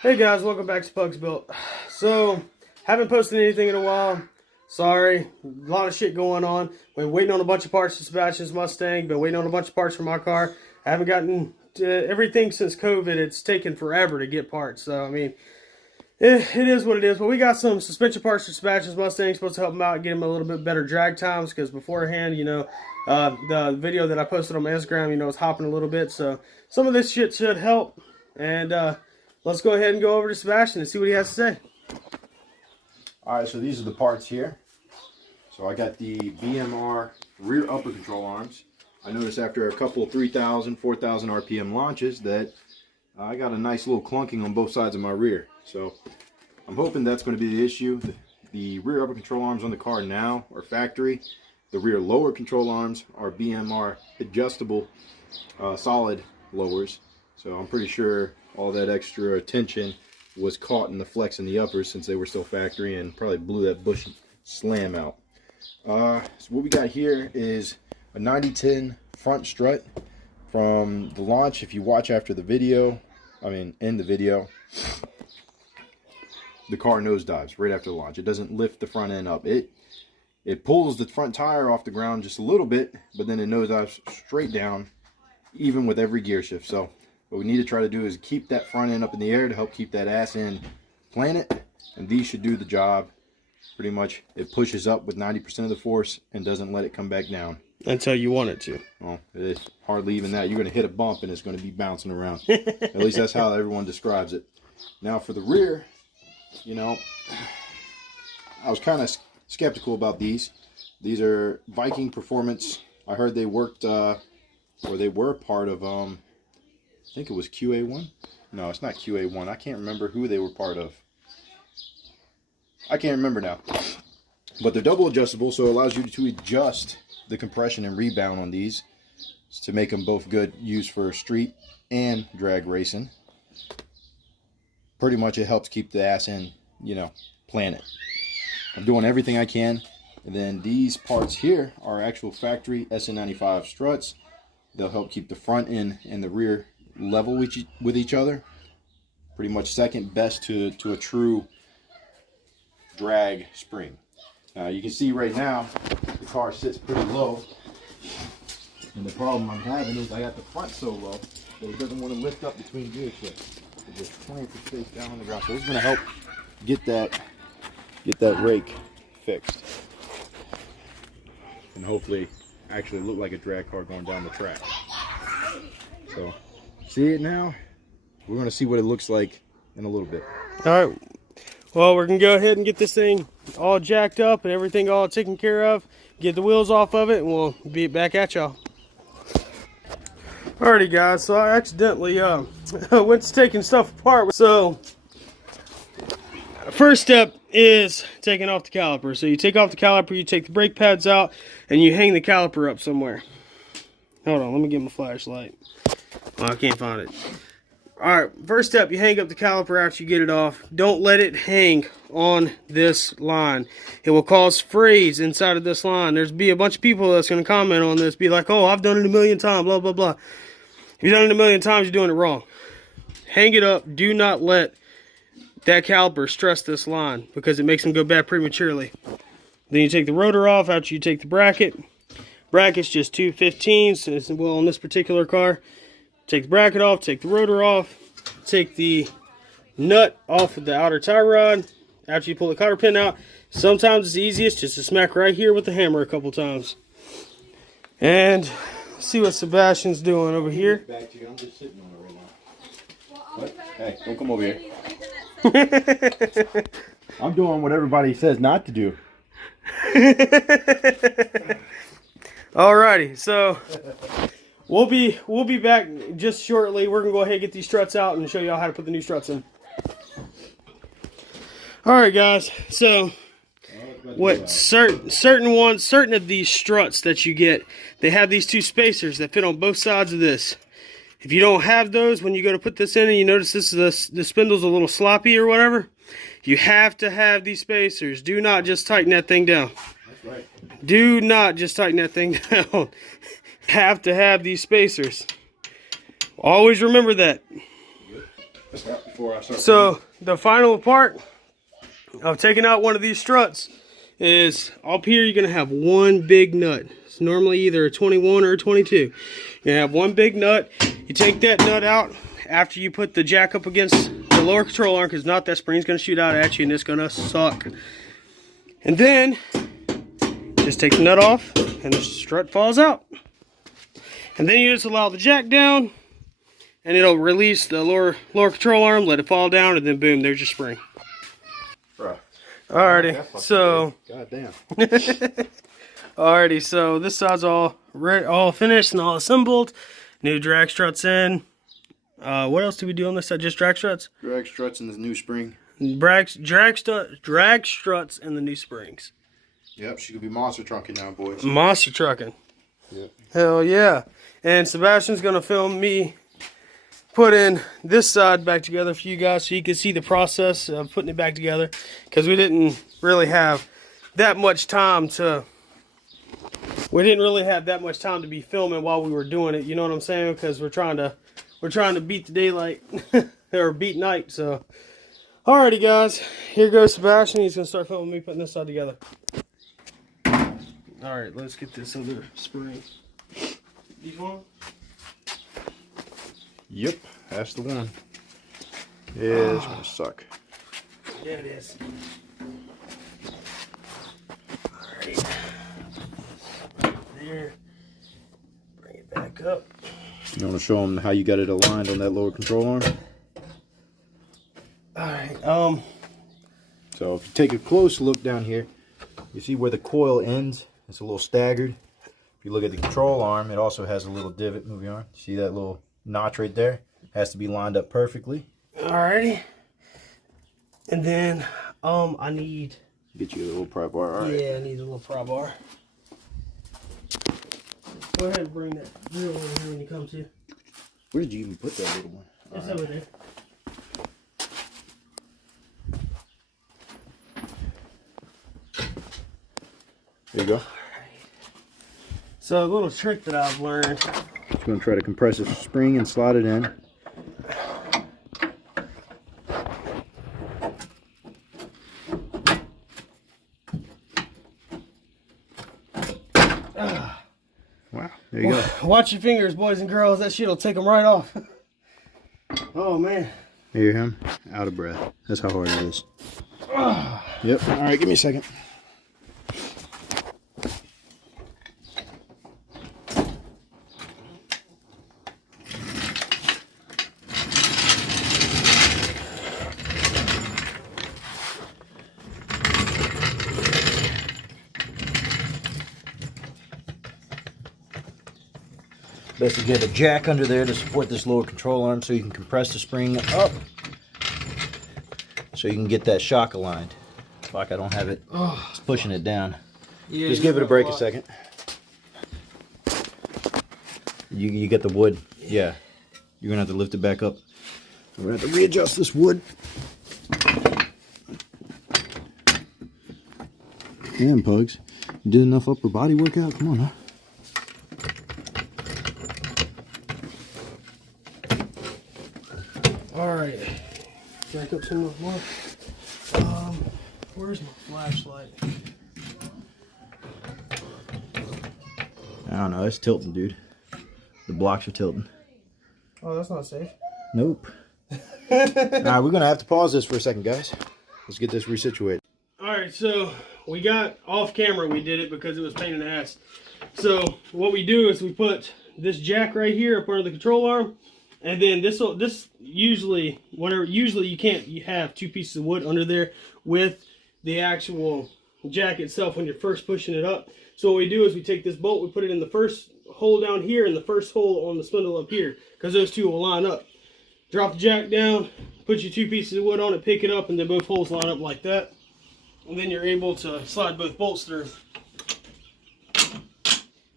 Hey guys, welcome back to Pugs Built. So, haven't posted anything in a while. Sorry, a lot of shit going on. Been waiting on a bunch of parts for Sebastian's Mustang. Been waiting on a bunch of parts for my car. I haven't gotten everything since COVID. It's taken forever to get parts. So, I mean, it is what it is. But we got some suspension parts for Sebastian's Mustang. Supposed to help him out and get him a little bit better drag times. Because beforehand, the video that I posted on my Instagram, was hopping a little bit. So, some of this shit should help. And, let's go ahead and go over to Sebastian and see what he has to say. Alright, so these are the parts here. So I got the BMR rear upper control arms. I noticed after a couple of 3,000, 4,000 RPM launches that I got a nice little clunking on both sides of my rear. So I'm hoping that's going to be the issue. The rear upper control arms on the car now are factory. The rear lower control arms are BMR adjustable solid lowers. So I'm pretty sure all that extra attention was caught in the flex in the uppers since they were still factory and probably blew that bush slam out. So what we got here is a 9010 front strut from the launch. If you watch after the video, in the video, the car nosedives right after the launch. It doesn't lift the front end up. It pulls the front tire off the ground just a little bit, but then it nosedives straight down, even with every gear shift. So what we need to try to do is keep that front end up in the air to help keep that ass end planted, and these should do the job. Pretty much it pushes up with 90% of the force and doesn't let it come back down. Until you want it to. Well, it is hardly even that. You're going to hit a bump and it's going to be bouncing around. At least that's how everyone describes it. Now for the rear, I was kind of skeptical about these. These are Viking Performance. I heard they worked, or they were part of, I think it was QA1. No, it's not QA1. I can't remember who they were part of. I can't remember now. But they're double adjustable, so it allows you to adjust the compression and rebound on these to make them both good use for street and drag racing. Pretty much it helps keep the ass end, planted. I'm doing everything I can. And then these parts here are actual factory sn95 struts. They'll help keep the front end and the rear level with each other. Pretty much second best to a true drag spring. Now you can see right now the car sits pretty low, and the problem I'm having is I got the front so low that it doesn't want to lift up between gear shifts. It's just trying to space down on the ground. So it's going to help get that rake fixed, and hopefully actually look like a drag car going down the track. So see it now. We're going to see what it looks like in a little bit. All right. Well, we're going to go ahead and get this thing all jacked up and everything all taken care of. Get the wheels off of it and we'll be back at y'all. Alrighty guys, so I accidentally went to taking stuff apart. So, first step is taking off the caliper. So you take off the caliper, you take the brake pads out, and you hang the caliper up somewhere. Hold on, let me get my flashlight. Oh, I can't find it. Alright, first step, you hang up the caliper after you get it off. Don't let it hang on this line. It will cause frays inside of this line. There's be a bunch of people that's going to comment on this, be like, oh, I've done it a million times, blah, blah, blah. If you've done it a million times, you're doing it wrong. Hang it up. Do not let that caliper stress this line because it makes them go bad prematurely. Then you take the rotor off after you take the bracket. Bracket's just 2 15s, well, on this particular car. Take the bracket off, take the rotor off, take the nut off of the outer tie rod. After you pull the cotter pin out, sometimes it's easiest just to smack right here with the hammer a couple times. And see what Sebastian's doing over here. Back to you. I'm just sitting on it right now. Hey, don't come over here. I'm doing what everybody says not to do. Alrighty, so we'll be back just shortly. We're gonna go ahead and get these struts out and show y'all how to put the new struts in. Alright guys, so what certain of these struts that you get, they have these two spacers that fit on both sides of this. If you don't have those, when you go to put this in and you notice the spindle's a little sloppy or whatever, you have to have these spacers. Do not just tighten that thing down. That's right. Do not just tighten that thing down. Have to have these spacers. Always remember that. Before I start. So the final part of taking out one of these struts is up here. You're gonna have one big nut. It's normally either a 21 or a 22. You're gonna have one big nut. You take that nut out after you put the jack up against the lower control arm, because not that spring's gonna shoot out at you and it's gonna suck. And then just take the nut off and the strut falls out. And then you just allow the jack down and it'll release the lower control arm, let it fall down, and then boom, there's your spring. Bruh. Alrighty, so God damn. alrighty, so this side's all finished and all assembled. New drag struts in. What else did we do on this side? Just drag struts? Drag struts and the new spring. Drag struts and the new springs. Yep, she could be monster trunking now, boys. Monster trucking. Yep. Hell yeah. And Sebastian's gonna film me putting this side back together for you guys so you can see the process of putting it back together, because we didn't really have that much time to be filming while we were doing it, you know what I'm saying? Because we're trying to beat the daylight or beat night. So alrighty guys, here goes Sebastian. He's gonna start filming me putting this side together. Alright, let's get this other spring. These one? Yep, that's the one. Yeah, it's gonna suck. Yeah, it is. Alright. There. Bring it back up. You want to show them how you got it aligned on that lower control arm? Alright, So if you take a close look down here, you see where the coil ends? It's a little staggered. If you look at the control arm, it also has a little divot. Move your arm. See that little notch right there? It has to be lined up perfectly. alrighty. And then, I need... Get you a little pry bar. All right. Yeah, I need a little pry bar. Go ahead and bring that drill over here when you come to. Where did you even put that little one? It's over there. There you go. So a little trick that I've learned. Just going to try to compress the spring and slide it in. Wow, there you go. Watch your fingers, boys and girls. That shit'll take them right off. Oh man. You hear him? Out of breath. That's how hard it is. Yep. All right, give me a second. Best to get a jack under there to support this lower control arm so you can compress the spring up so you can get that shock aligned. Like I don't have it. It's pushing it down. Yeah, just give it a break a second. You get the wood. Yeah. You're going to have to lift it back up. We're going to have to readjust this wood. Damn, Pugs. You did enough upper body workout? Come on, huh? Alright. Back up some more. Where's my flashlight? I don't know. It's tilting, dude. The blocks are tilting. Oh, that's not safe. Nope. Alright, we're going to have to pause this for a second, guys. Let's get this resituated. Alright, so we got off camera. We did it because it was pain in the ass. So what we do is we put this jack right here up under the control arm. And then usually you can't have two pieces of wood under there with the actual jack itself when you're first pushing it up. So what we do is we take this bolt, we put it in the first hole down here and the first hole on the spindle up here, because those two will line up. Drop the jack down, put your two pieces of wood on it, pick it up, and then both holes line up like that. And then you're able to slide both bolts through.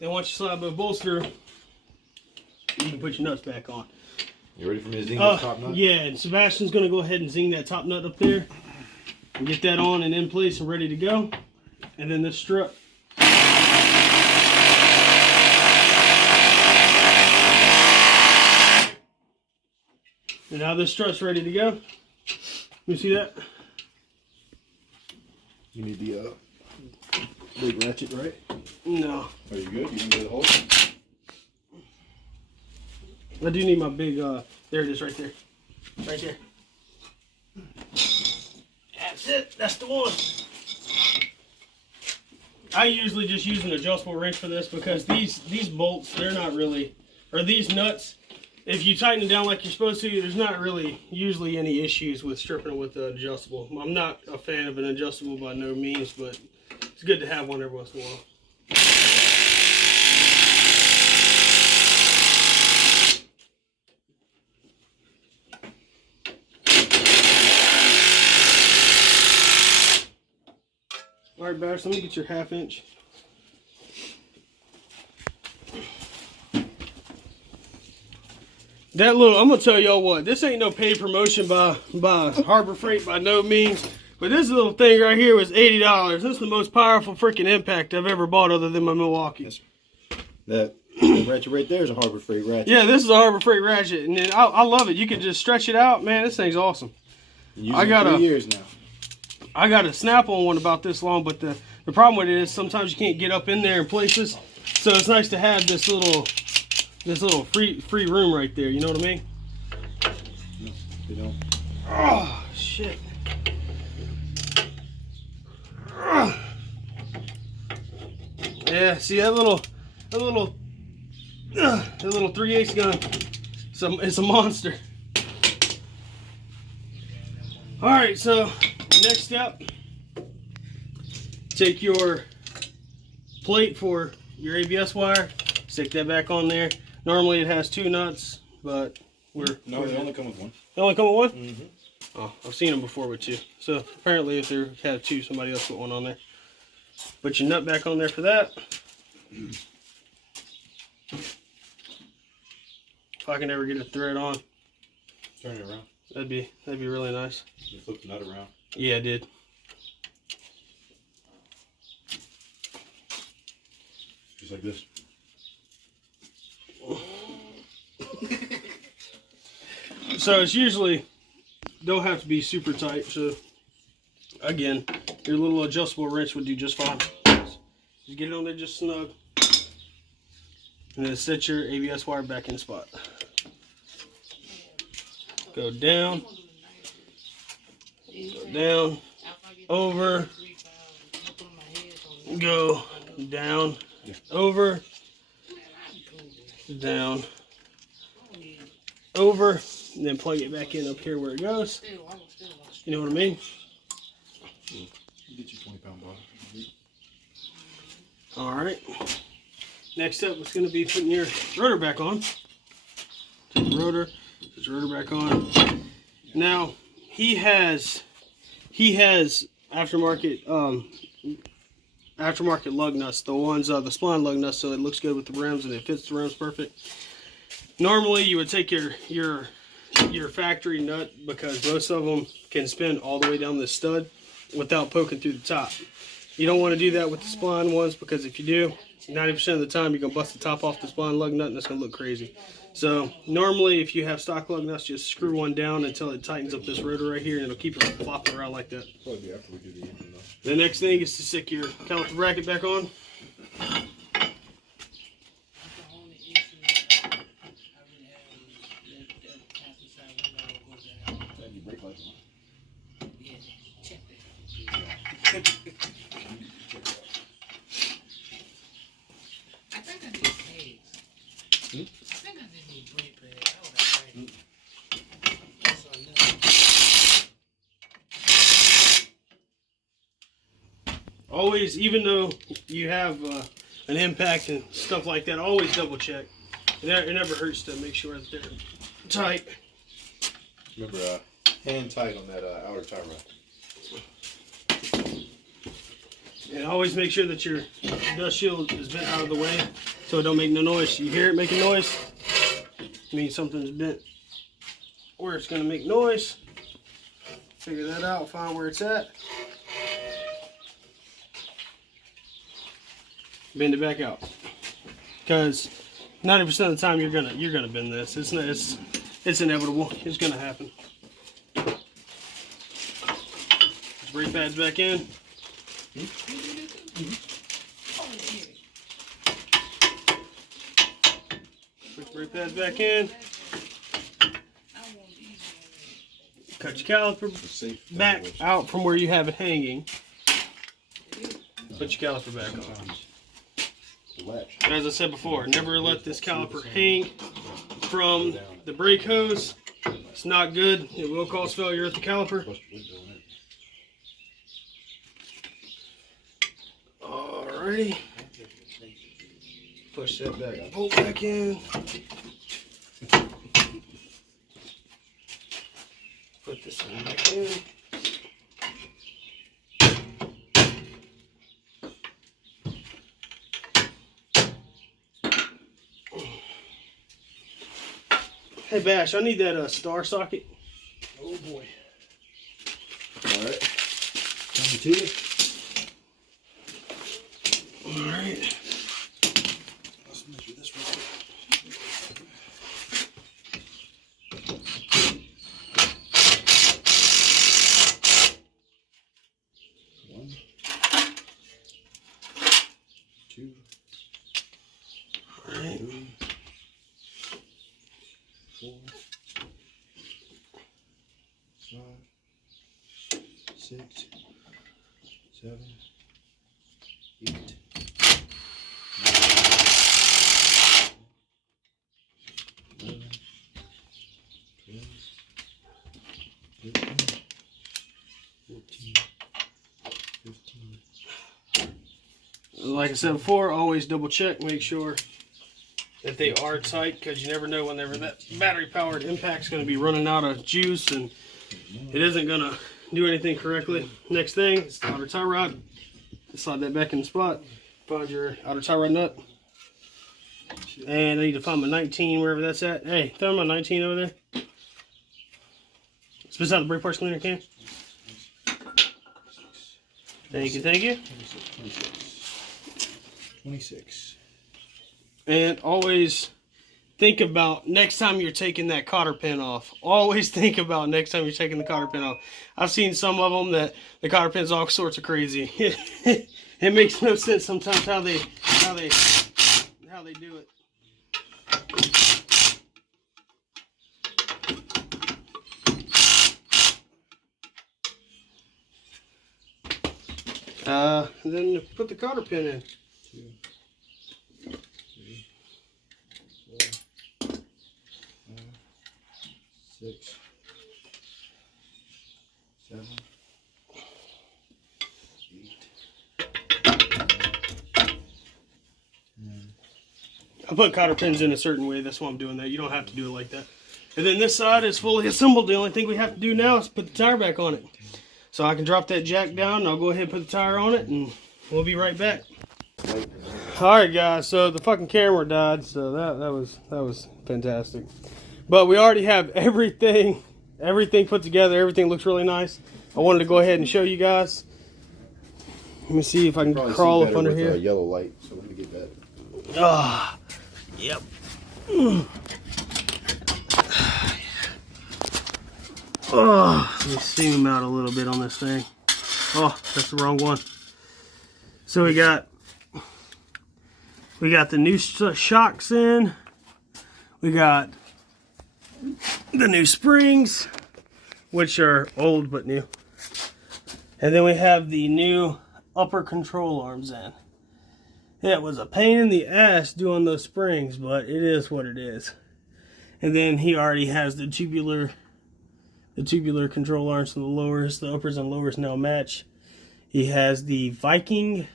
Then once you slide both bolts through, you can put your nuts back on. You ready for me to zing this top nut? Yeah, and Sebastian's going to go ahead and zing that top nut up there. And get that on and in place and ready to go. And then this strut. And now this strut's ready to go. You see that? You need the big ratchet, right? No. Are you good? You can get the hole? I do need my big, there it is right there. Right there. That's it. That's the one. I usually just use an adjustable wrench for this because these bolts, they're not really, or these nuts, if you tighten it down like you're supposed to, there's not really usually any issues with stripping it with the adjustable. I'm not a fan of an adjustable by no means, but it's good to have one every once in a while. All right, Bash, let me get your 1/2 inch. That little, I'm gonna tell y'all what, this ain't no paid promotion by Harbor Freight by no means, but this little thing right here was $80. This is the most powerful freaking impact I've ever bought other than my Milwaukee. Yes. That ratchet right there is a Harbor Freight ratchet. Yeah, this is a Harbor Freight ratchet, and then I love it. You can just stretch it out, man. This thing's awesome. I got 3 years now. I got a snap-on one about this long, but the problem with it is sometimes you can't get up in there in places, so it's nice to have this little free room right there. You know what I mean? No, they don't. Oh shit! Yeah, see that little 3/8 gun. It's a monster. All right, so next step, take your plate for your ABS wire, stick that back on there. Normally it has 2 nuts, but they only come with 1. They only come with 1? Mm-hmm. Oh, I've seen them before with 2. So apparently if they have 2, somebody else put 1 on there. Put your nut back on there for that. If I can ever get a thread on, Turn it around. that'd be really nice. You flip the nut around. Yeah, I did. Just like this. So it's usually don't have to be super tight. So again, your little adjustable wrench would do just fine. Just get it on there just snug, and then set your ABS wire back in the spot. Go down, over, go down, over, down, over, and then plug it back in up here where it goes. You know what I mean? Get your 20-pound bottle. All right. Next up is going to be putting your rotor back on. Take the rotor, put your rotor back on. Now he has aftermarket lug nuts, the ones the spline lug nuts, so it looks good with the rims and it fits the rims perfect. Normally you would take your factory nut, because most of them can spin all the way down the stud without poking through the top. You don't want to do that with the spline ones, because if you do, 90% of the time you're going to bust the top off the spline lug nut and it's going to look crazy. So normally if you have stock lug nuts, just screw one down until it tightens up this rotor right here, and it'll keep it flopping around like that. Probably after we do the engine though. The next thing is to stick your caliper bracket back on. Always, even though you have an impact and stuff like that, always double check. It never hurts to make sure that they're tight. Remember, hand tight on that outer tie rod. And always make sure that your dust shield is bent out of the way so it don't make no noise. You hear it making noise, it means something's bent where it's going to make noise. Figure that out, find where it's at. Bend it back out, because 90% of the time you're gonna bend this. It's inevitable. It's going to happen. Brake pads back in. Put brake pads back in. Cut your caliper back out from where you have it hanging. Put your caliper back on. As I said before, never let this caliper hang from the brake hose. It's not good. It will cause failure at the caliper. Alrighty. Push that back, pull back in. Put this one back in. Hey Bash, I need that star socket. Oh boy. Alright. Coming to you. Alright. Let's measure this real quick. 1, 2, Alright. 3, 4, 5, 6, 7, 8, 9, 11, 12, 13, 14, 15. Like I said before, always double check, make sure that they are tight, because you never know whenever that battery powered impact's going to be running out of juice and it isn't going to do anything correctly. Next thing is the outer tie rod. Slide that back in the spot. Find your outer tie rod nut. And I need to find my 19 wherever that's at. Hey, throw my 19 over there. Spit out the brake parts cleaner can. Thank you, thank you. 26. And always think about next time you're taking that cotter pin off. Always think about next time you're taking the cotter pin off. I've seen some of them that the cotter pin's all sorts of crazy. It makes no sense sometimes how they do it. Then put the cotter pin in. 2, 3, 4, 5, 6, 7, 8, 9. I put cotter pins in a certain way. That's why I'm doing that. You don't have to do it like that. And then this side is fully assembled. The only thing we have to do now is put the tire back on it. So I can drop that jack down, and I'll go ahead and put the tire on it, and we'll be right back. Alright guys, so the fucking camera died, so that was fantastic. But we already have everything put together. Everything looks really nice. I wanted to go ahead and show you guys. Let me see if I can crawl up under here. Yellow light, so let me get that. Ah, yep. Oh, let me zoom out a little bit on this thing. Oh, that's the wrong one. So we got the new shocks in. We got the new springs, which are old but new. And then we have the new upper control arms in. It was a pain in the ass doing those springs, but it is what it is. And then he already has the tubular control arms from the lowers. The uppers and lowers now match. He has the Viking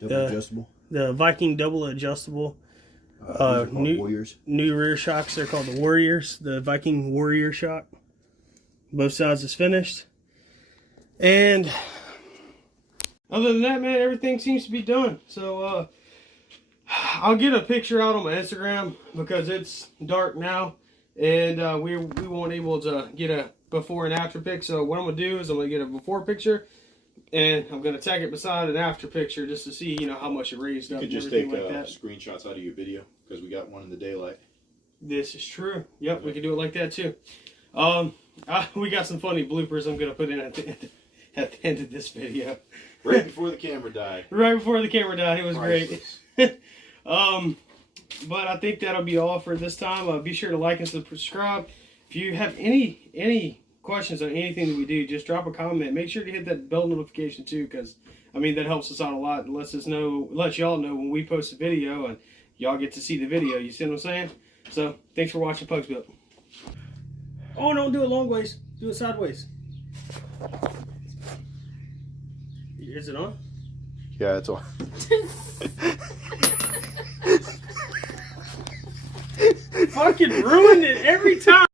Adjustable. The Viking double adjustable. Warriors. New rear shocks. They're called the Warriors. The Viking Warrior shock. Both sides is finished. And other than that, man, everything seems to be done. So I'll get a picture out on my Instagram because it's dark now, and we weren't able to get a before and after pic. So what I'm gonna do is I'm gonna get a before picture, and I'm gonna tag it beside an after picture just to see, how much it raised up. You could just and take like that. screenshots out of your video because we got one in the daylight. This is true. Yep, we can do it like that too. We got some funny bloopers I'm gonna put in at the end of this video. Right before the camera died. Right before the camera died. It was Priceless. great. But I think that'll be all for this time. Be sure to like and subscribe. If you have any questions on anything that we do, just drop a comment. Make sure to hit that bell notification too, because I mean that helps us out a lot and lets y'all know when we post a video and y'all get to see the video. You see what I'm saying? So thanks for watching Pugs Built. Oh, don't do it long ways. Do it sideways. Is it on? Yeah, it's on. Fucking ruined it every time.